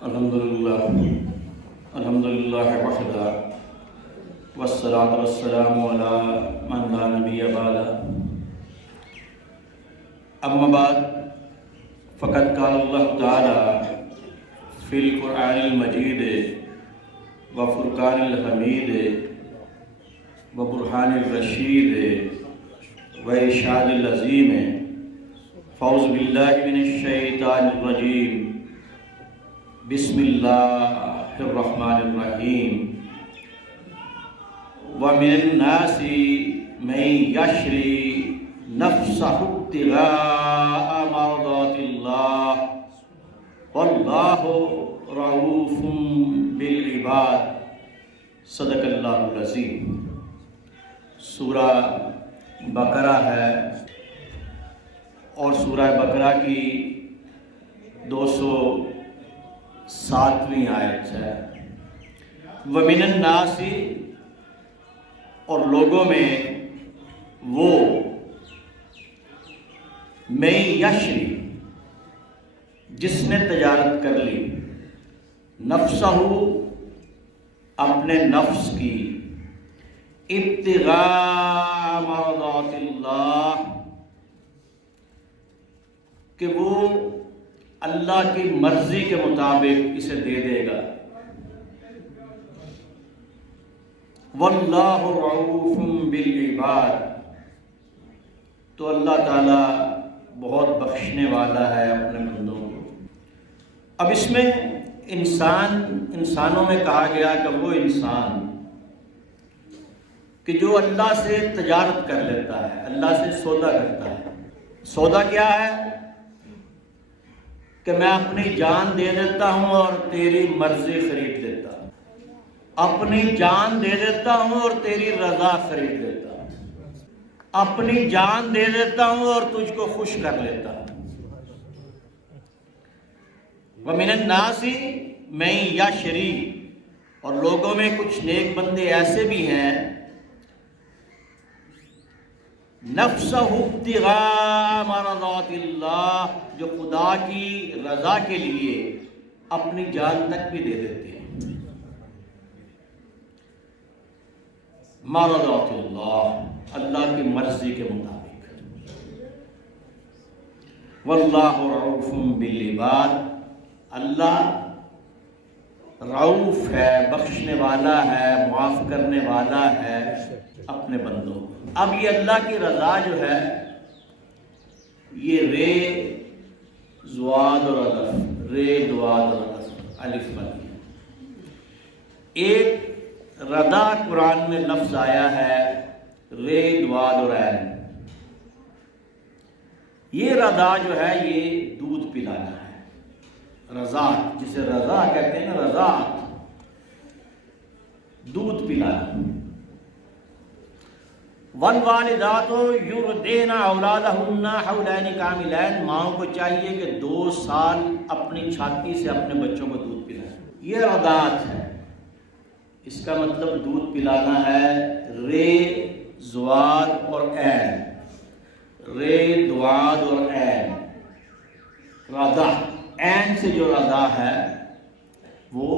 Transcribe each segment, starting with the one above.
الحمدللہ وحدہ والصلاة والسلام علی من لا نبی بعدہ اما بعد فقد قال اللہ تعالی فی القرآن المجید وفرقان الحمید وبرہان الرشید وارشاد العظیم فاعوذ باللہ من الشیطان الرجیم بسم اللہ الرحمن الرحیم وَمِنَ النَّاسِ مَن يَشْرِي نَفْسَهُ ابْتِغَاءَ مَرْضَاتِ اللَّهِ وَاللَّهُ رَءُوفٌ بِالْعِبَادِ صدق اللہ العظیم۔ سورہ بقرہ ہے اور سورہ بقرہ کی 207ویں آیت ہے۔ وَمِنَ النَّاسِ، اور لوگوں میں وہ، میں یشری، جس نے تجارت کر لی، نفسہ، اپنے نفس کی، ابتغاء مرضات اللہ، کہ وہ اللہ کی مرضی کے مطابق اسے دے دے گا، واللہ رؤوف بالعباد، تو اللہ تعالیٰ بہت بخشنے والا ہے اپنے بندوں کو۔ اب اس میں انسانوں میں کہا گیا کہ وہ انسان کہ جو اللہ سے تجارت کر لیتا ہے، اللہ سے سودا کرتا ہے۔ سودا کیا ہے؟ کہ میں اپنی جان دے دیتا ہوں اور تیری مرضی خرید لیتا ہوں، اپنی جان دے دیتا ہوں اور تیری رضا خرید لیتا ہوں، اپنی جان دے دیتا ہوں اور تجھ کو خوش کر لیتا ہوں۔ وَمِنَ النَّاسِ مَن یشری، اور لوگوں میں کچھ نیک بندے ایسے بھی ہیں، نفسہ ابتغاء مرضات اللہ، جو خدا کی رضا کے لیے اپنی جان تک بھی دے دیتے ہیں۔ مرضات اللہ، اللہ کی مرضی کے مطابق۔ واللہ رؤوف بالعباد، اللہ رؤوف ہے، بخشنے والا ہے، معاف کرنے والا ہے اپنے بندوں کو۔ اب یہ اللہ کی رضا جو ہے، یہ رے زواد اور الف، رے دواد اور الف بنی ہے۔ ایک رضا قرآن میں لفظ آیا ہے رے دواد اور عین۔ یہ رضا جو ہے یہ دودھ پلانا ہے، رضاعت، جسے رضا کہتے ہیں نا، رضاعت، دودھ پلانا۔ والوالدات یرضعن اولادہن حولین کاملین، ماؤں کو چاہیے کہ 2 سال اپنی چھاتی سے اپنے بچوں کو دودھ پلائیں۔ یہ رضاعت ہے، اس کا مطلب دودھ پلانا ہے۔ رے زواد اور عین، رے دواد اور عین، رضا، عین سے جو رضا ہے وہ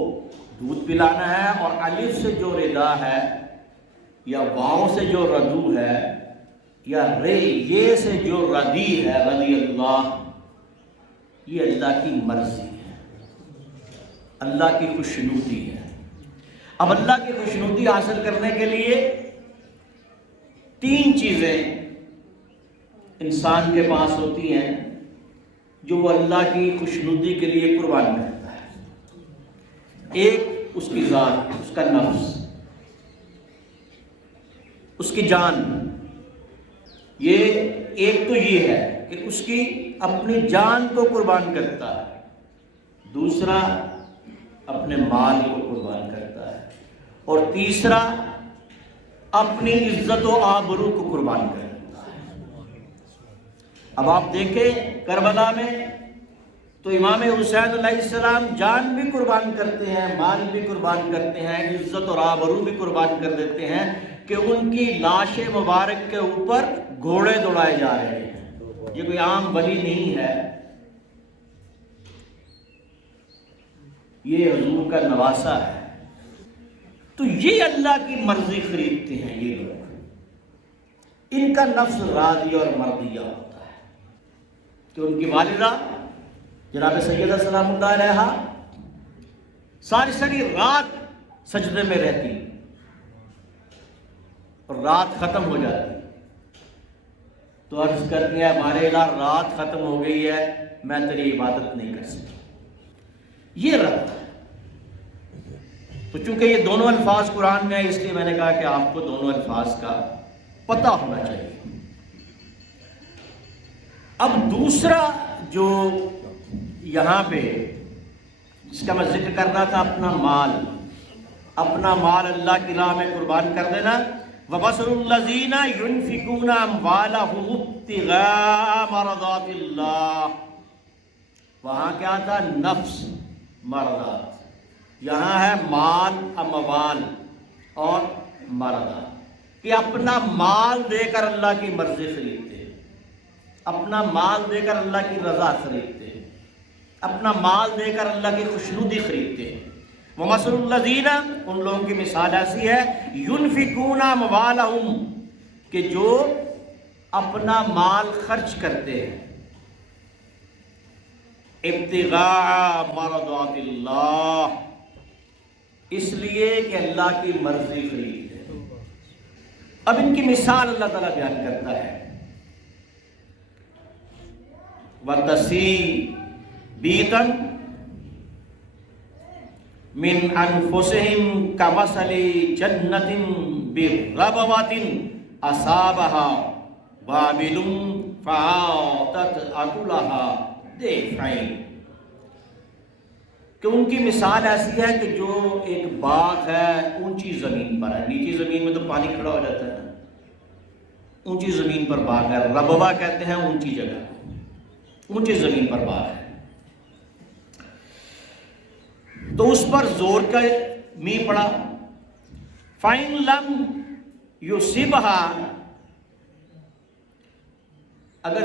دودھ پلانا ہے، اور الف سے جو رضا ہے، یا واؤ سے جو ردو ہے، یا رے یہ سے جو ردی ہے، رضی اللہ، یہ اللہ کی مرضی ہے، اللہ کی خوشنودی ہے۔ اب اللہ کی خوشنودی حاصل کرنے کے لیے 3 چیزیں انسان کے پاس ہوتی ہیں جو وہ اللہ کی خوشنودی کے لیے قربان کرتا ہے۔ ایک اس کی ذات، اس کا نفس، اس کی جان، یہ ایک تو یہ ہے کہ اس کی اپنی جان کو قربان کرتا ہے، دوسرا اپنے مال کو قربان کرتا ہے، اور تیسرا اپنی عزت و آبرو کو قربان کرتا ہے۔ اب آپ دیکھیں کربلا میں تو امام حسین علیہ السلام جان بھی قربان کرتے ہیں، مال بھی قربان کرتے ہیں، عزت اور آبرو بھی قربان کر دیتے ہیں کہ ان کی لاش مبارک کے اوپر گھوڑے دوڑائے جا رہے ہیں۔ یہ کوئی عام ولی نہیں ہے، یہ حضور کا نواسا ہے۔ تو یہ اللہ کی مرضی خریدتے ہیں یہ لوگ، ان کا نفس راضی اور مرضیہ ہوتا ہے کہ ان کی والدہ جناب سیدہ سلام اللہ علیہا ساری رات سجدے میں رہتی اور رات ختم ہو جاتی تو عرض کرتی ہے ہمارے الہ رات ختم ہو گئی ہے، میں تیری عبادت نہیں کر سکتی۔ یہ رات، تو چونکہ یہ دونوں الفاظ قرآن میں ہیں اس لیے میں نے کہا کہ آپ کو دونوں الفاظ کا پتہ ہونا چاہیے۔ اب دوسرا جو یہاں پہ جس کا میں ذکر کر رہا تھا، اپنا مال اللہ کی راہ میں قربان کر دینا۔ وَمَثَلُ الَّذِينَ يُنْفِقُونَ أَمْوَالَهُمُ ابْتِغَاءَ مَرْضَاتِ اللَّهِ، وہاں کیا تھا؟ نفس مرضات، یہاں ہے مال اموال اور مرضات، کہ اپنا مال دے کر اللہ کی مرضی خریدتے ہیں، اپنا مال دے کر اللہ کی رضا خریدتے ہیں، اپنا مال دے کر اللہ کی خوشنودی خریدتے ہیں۔ وَمَثَلُ الَّذِينَ، ان لوگوں کی مثال ایسی ہے، يُنْفِقُونَ أَمْوَالَهُمْ، کہ جو اپنا مال خرچ کرتے ہیں، ابتغاء مرضات اللہ، اس لیے کہ اللہ کی مرضی خرید ہے۔ اب ان کی مثال اللہ تعالیٰ بیان کرتا ہے، وَتَسِيبِيتًا من انفسهم كمثل جنة بربوة اصابها وابل فآتت اكلها ضعفين، کہ ان کی مثال ایسی ہے کہ جو ایک باغ ہے اونچی زمین پر ہے، نیچی زمین میں تو پانی کھڑا ہو جاتا ہے، اونچی زمین پر باغ ہے، ربوہ کہتے ہیں اونچی جگہ، اونچی زمین پر باغ ہے، تو اس پر زور کا میਂہ پڑا، فَإِن لَمْ يُصِبْهَا، اگر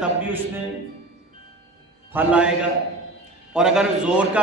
تب بھی اس میں پھل آئے گا، اور اگر زور کا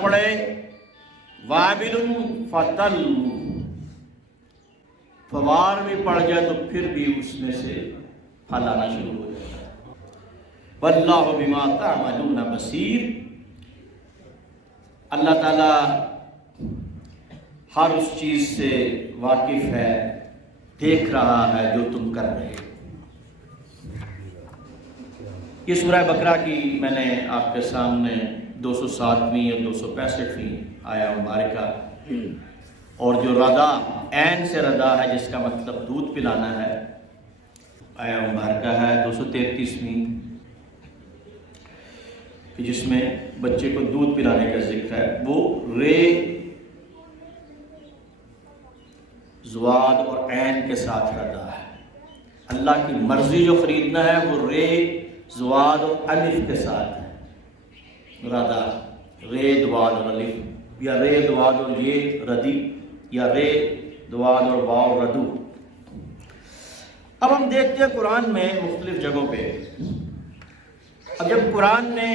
پڑے وَابِلٌ فَتَلٌ، فوار بھی پڑ جائے تو پھر بھی اس میں سے پھل آنا شروع ہو جائے گا۔ وَاللَّهُ بِمَا تَعْمَلُونَ بَصِيرٌ، اللہ تعالیٰ ہر اس چیز سے واقف ہے، دیکھ رہا ہے جو تم کر رہے ہو۔ یہ سورہ بقرہ کی میں نے آپ کے سامنے 207ویں اور 265ویں آیا مبارکہ، اور جو رضا عین سے رضا ہے جس کا مطلب دودھ پلانا ہے، آیا مبارکہ ہے 233ویں، جس میں بچے کو دودھ پلانے کا ذکر ہے، وہ رے زواد اور عین کے ساتھ رضا ہے۔ اللہ کی مرضی جو خریدنا ہے وہ رے زواد اور الف کے ساتھ ہے، رضا، رے دواد اور الف، یا رے دواد اور یہ ردی، یا رے دواد اور واو ردو۔ اب ہم دیکھتے ہیں قرآن میں مختلف جگہوں پہ، اب جب قرآن نے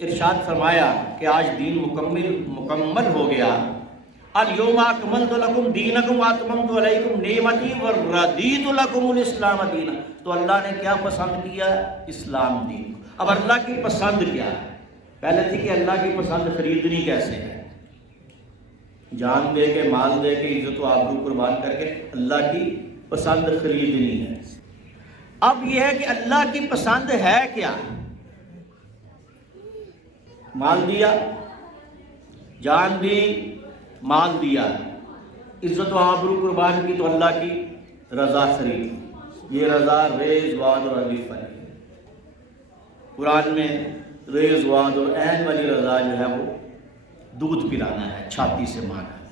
ارشاد فرمایا کہ آج دین مکمل ہو گیا، الیوم اکملت لکم دینکم واتممت علیکم نعمتی ورضیت لکم الاسلام دینا، تو اللہ نے کیا پسند کیا؟ اسلام دین کو۔ اب اللہ کی پسند کیا ہے؟ پہلے تھی کہ اللہ کی پسند خریدنی کیسے ہے، جان دے کے، مال دے کے، عزت و آبرو قربان کر کے اللہ کی پسند خریدنی ہے۔ اب یہ ہے کہ اللہ کی پسند ہے کیا؟ مال دیا، جان دی، مال دیا، عزت و آبرو قربان کی، تو اللہ کی رضا خرید، یہ رضا ریز واد اور الف ہے۔ قرآن میں ریز واد اور عین والی رضا جو ہے وہ دودھ پلانا ہے، چھاتی سے مانا ہے۔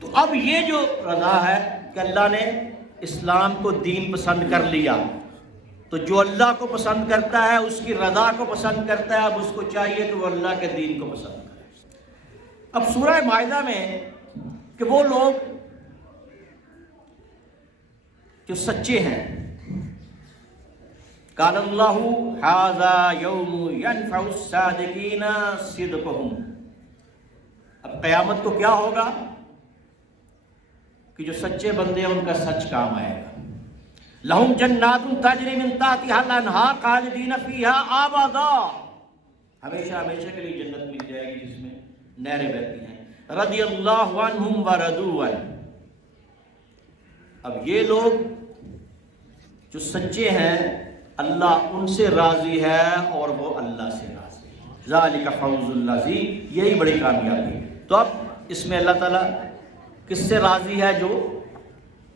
تو اب یہ جو رضا ہے کہ اللہ نے اسلام کو دین پسند کر لیا، تو جو اللہ کو پسند کرتا ہے، اس کی رضا کو پسند کرتا ہے، اب اس کو چاہیے کہ وہ اللہ کے دین کو پسند کرے۔ اب سورہ مائدہ میں کہ وہ لوگ جو سچے ہیں، قال اللہ ھذا یوم ینفع الصادقین صدقہم. اب قیامت کو کیا ہوگا کہ جو سچے بندے ہیں ان کا سچ کام آئے گا. لہم جنات تجری من تحتها الانہار خالدین فیہا ابدا. ہمیشہ ہمیشہ کے لیے جنت مل جائے گی جس میں نہریں بہتی ہیں. رضی اللہ عنہم ورضوا عنہ. اب یہ لوگ جو سچے ہیں اللہ ان سے راضی ہے اور وہ اللہ سے راضی ہے. ذالک فوز العظیم. یہی بڑی کامیابی ہے. تو اب اس میں اللہ تعالیٰ کس سے راضی ہے؟ جو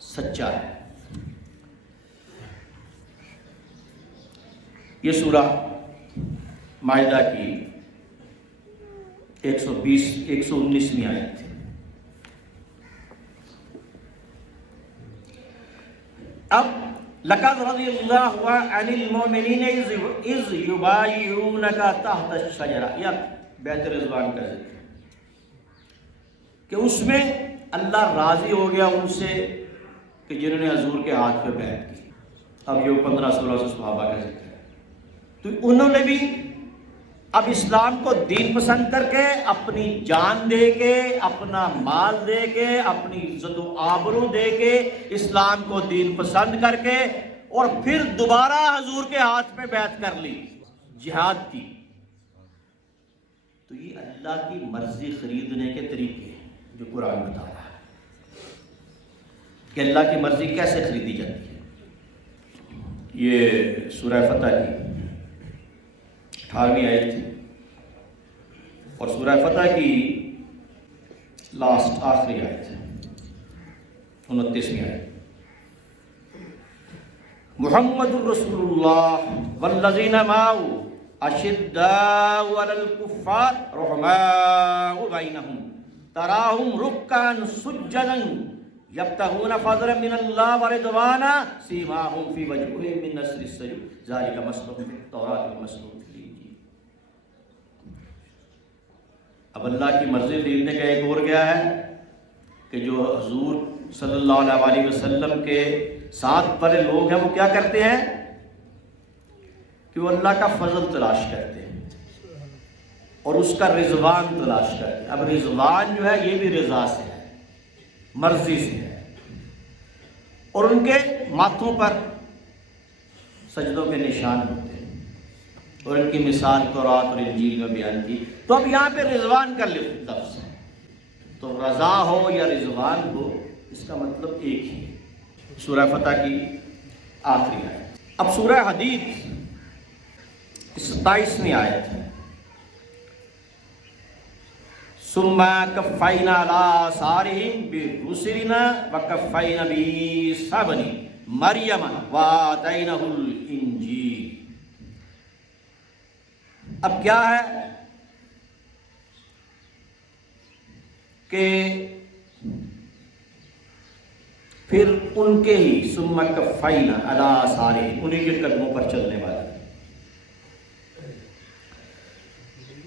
سچا ہے. یہ سورہ مائدہ کی 119ویں آیت ہے. اب لقد رضی اللہ عن المؤمنین اذ یبایعونک تحت الشجرہ. یہ بیعت رضوان کا ذکر کہ اس میں اللہ راضی ہو گیا ان سے کہ جنہوں نے حضور کے ہاتھ پہ بیعت کی. اب یہ 15-16 صحابہ کا ذکر ہے. تو انہوں نے بھی اب اسلام کو دین پسند کر کے اپنی جان دے کے اپنا مال دے کے اپنی عزت و آبرو دے کے اسلام کو دین پسند کر کے اور پھر دوبارہ حضور کے ہاتھ پہ بیعت کر لی، جہاد کی. تو یہ اللہ کی مرضی خریدنے کے طریقے جو قرآن بتا رہا ہے کہ اللہ کی مرضی کیسے خریدی جاتی ہے. یہ سورہ فتح کی 18ویں آیت تھی اور سورہ فتح کی لاسٹ آخری آیت ہے 29ویں آیت. محمد الرسول اللہ والذین معہ اشداء علی الکفار رحماء بینہم تراہم رکعا سجدا یبتغون فضلا من اللہ ورضوانا سیماہم فی وجوہہم من اثر السجود ذلک مثلہم فی التوراۃ ومثلہم فی الانجیل. اب اللہ کی مرضی خریدنے کا ایک اور گیا ہے کہ جو حضور صلی اللہ علیہ وسلم کے ساتھ والے لوگ ہیں وہ کیا کرتے ہیں کہ وہ اللہ کا فضل تلاش کرتے ہیں اور اس کا رضوان تلاش کرتے ہیں. اب رضوان جو ہے یہ بھی رضا سے ہے، مرضی سے ہے. اور ان کے ماتھوں پر سجدوں کے نشان ہوتے ہیں اور ان کی مثال تورات اور انجیل میں بیان کی. تو اب یہاں پہ رضوان کا لفظ ہے تو رضا ہو یا رضوان ہو اس کا مطلب ایک ہی. سورہ فتح کی آخری آیت. اب سورہ حدید 27ویں آیت ہے. ثم کفینا علی آثارہم برسلنا وکفینا بعیسی ابن مریم وآتینہ الانجیل. اب کیا ہے کہ پھر ان کے ہی ثم کفینا علی آثارہم انہیں کے قدموں پر چلنے والے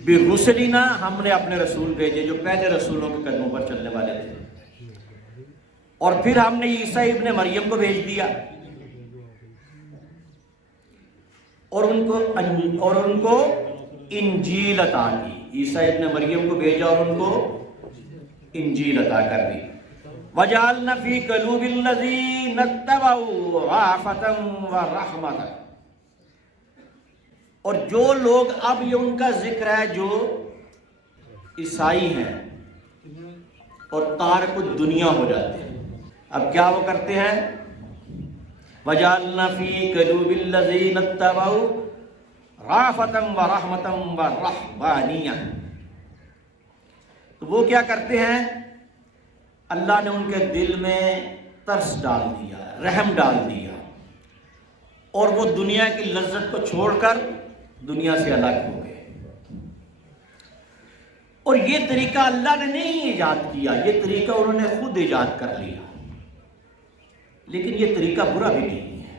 برسلنا ہم نے اپنے رسول بھیجے جو پہلے رسولوں کے قدموں پر چلنے والے تھے. اور پھر ہم نے عیسیٰ ابن مریم کو بھیج دیا اور ان کو انجیل عطا کی. عیسیٰ ابن مریم کو بھیجا اور ان کو انجیل عطا کر دی. وَجَعَلْنَا فِي قُلُوبِ الَّذِينَ اتَّبَعُوا رَأْفَةً وَرَحْمَةً. اور جو لوگ اب یہ ان کا ذکر ہے جو عیسائی ہیں اور تارک الدنیا ہو جاتے ہیں. اب کیا وہ کرتے ہیں وَجَعَلْنَا فِي قُلُوبِ الَّذِينَ اتَّبَعُوا رَأْفَةً وَرَحْمَةً وَرَحْمَانِيَّةً. تو وہ کیا کرتے ہیں اللہ نے ان کے دل میں ترس ڈال دیا، رحم ڈال دیا اور وہ دنیا کی لذت کو چھوڑ کر دنیا سے الگ ہو گئے. اور یہ طریقہ اللہ نے نہیں ایجاد کیا، یہ طریقہ انہوں نے خود ایجاد کر لیا. لیکن یہ طریقہ برا بھی نہیں ہے.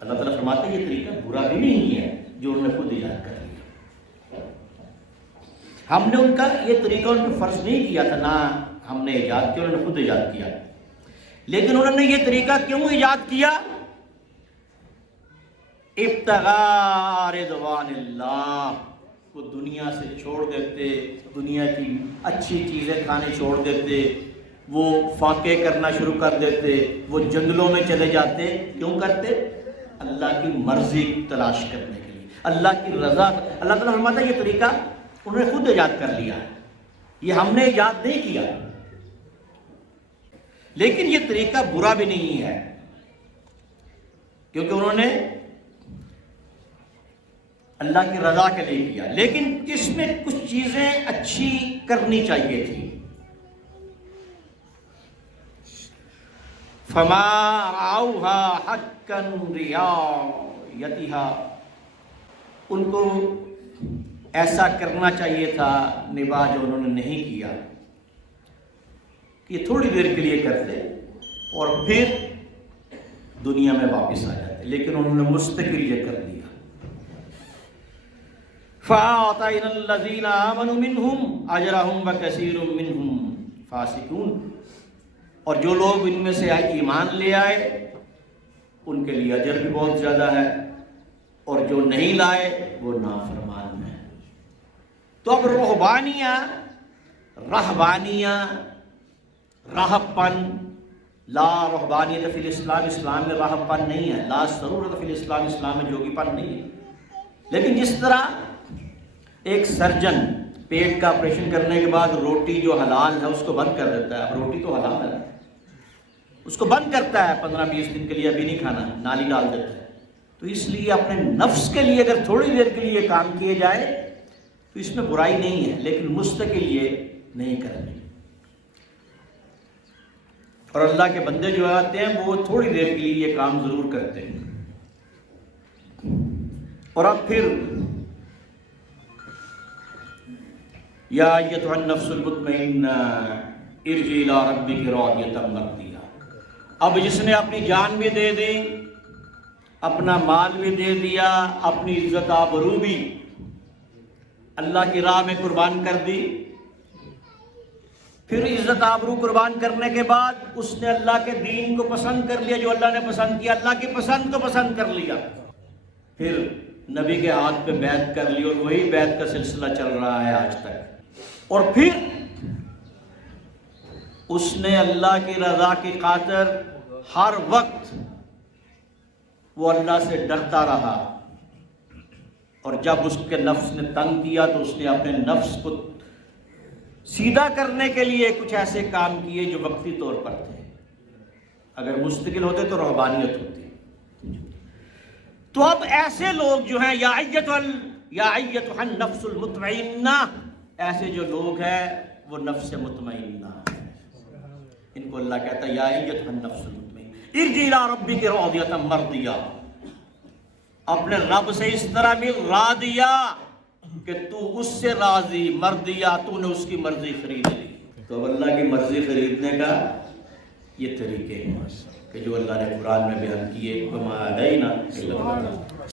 اللہ تعالیٰ فرماتے ہیں یہ طریقہ برا بھی نہیں ہے جو انہوں نے خود ایجاد کر لیا. ہم نے ان کا یہ طریقہ ان پہ فرض نہیں کیا تھا، نہ ہم نے ایجاد کیا، انہوں نے خود ایجاد کیا. لیکن انہوں نے یہ طریقہ کیوں ایجاد کیا؟ ابتغاء رضوان اللہ، وہ دنیا سے چھوڑ دیتے، دنیا کی اچھی چیزیں کھانے چھوڑ دیتے، وہ فاقے کرنا شروع کر دیتے، وہ جنگلوں میں چلے جاتے. کیوں کرتے؟ اللہ کی مرضی تلاش کرنے کے لیے، اللہ کی رضا. اللہ تعالیٰ فرماتا ہے یہ طریقہ انہوں نے خود ایجاد کر لیا ہے، یہ ہم نے ایجاد نہیں کیا. لیکن یہ طریقہ برا بھی نہیں ہے، کیونکہ انہوں نے اللہ کی رضا کے لیے کیا. لیکن اس میں کچھ چیزیں اچھی کرنی چاہیے تھی. فما رعوها حقا رعایتها، ان کو ایسا کرنا چاہیے تھا نباہ جو انہوں نے نہیں کیا، کہ تھوڑی دیر کے لیے کرتے اور پھر دنیا میں واپس آ جاتے، لیکن انہوں نے مستقل یہ کر دیا. فَأَعْطَيْنَا الَّذِينَ آمَنُوا مِنْهُمْ أَجْرَهُمْ وَكَثِيرٌ مِّنْهُمْ فَاسِقُونَ، اور جو لوگ ان میں سے ایمان لے آئے ان کے لیے اجر بھی بہت زیادہ ہے، اور جو نہیں لائے وہ نافرمان ہیں. تو اب رہبانیہ راہب پن، لا رہبانیت فی الاسلام، اسلام میں راہب پن نہیں ہے. لا ضرورت فی الاسلام، اسلام میں جوگی پن نہیں ہے. لیکن جس طرح ایک سرجن پیٹ کا آپریشن کرنے کے بعد روٹی جو حلال ہے اس کو بند کر دیتا ہے، اب روٹی تو حلال ہے، اس کو بند کرتا ہے 15-20 دن کے لیے، ابھی نہیں کھانا، نالی ڈال دیتا ہے. تو اس لیے اپنے نفس کے لیے اگر تھوڑی دیر کے لیے کام کیے جائے تو اس میں برائی نہیں ہے، لیکن مستقل یہ نہیں کرنی. اور اللہ کے بندے جو آتے ہیں وہ تھوڑی دیر کے لیے یہ کام ضرور کرتے ہیں. اور اب پھر یا ایتھا النفس المطمئنہ ارجعی الی ربک راضیۃ مرضیہ، اب جس نے اپنی جان بھی دے دی، اپنا مال بھی دے دیا، اپنی عزت آبرو بھی اللہ کی راہ میں قربان کر دی، پھر عزت آبرو قربان کرنے کے بعد اس نے اللہ کے دین کو پسند کر لیا، جو اللہ نے پسند کیا، اللہ کی پسند کو پسند کر لیا، پھر نبی کے ہاتھ پہ بیعت کر لی، اور وہی بیعت کا سلسلہ چل رہا ہے آج تک. اور پھر اس نے اللہ کی رضا کی خاطر ہر وقت وہ اللہ سے ڈرتا رہا، اور جب اس کے نفس نے تنگ کیا تو اس نے اپنے نفس کو سیدھا کرنے کے لیے کچھ ایسے کام کیے جو وقتی طور پر تھے. اگر مستقل ہوتے تو رہبانیت ہوتی. تو اب ایسے لوگ جو ہیں یا ایتھا النفس المطمئنہ، ایسے جو لوگ ہیں وہ نفس مطمئنہ، ان کو اللہ کہتا ہے یا ایتھا النفس المطمئنہ ارجعی الی ربک راضیۃ مرضیہ، اپنے رب سے اس طرح بھی راضیہ کہ تو اس سے راضی، مرضیہ تو نے اس کی مرضی خرید لی. تو اللہ کی مرضی خریدنے کا یہ طریقے ہیں کہ جو اللہ نے قرآن میں بیان کیے. وما علینا الا البلاغ.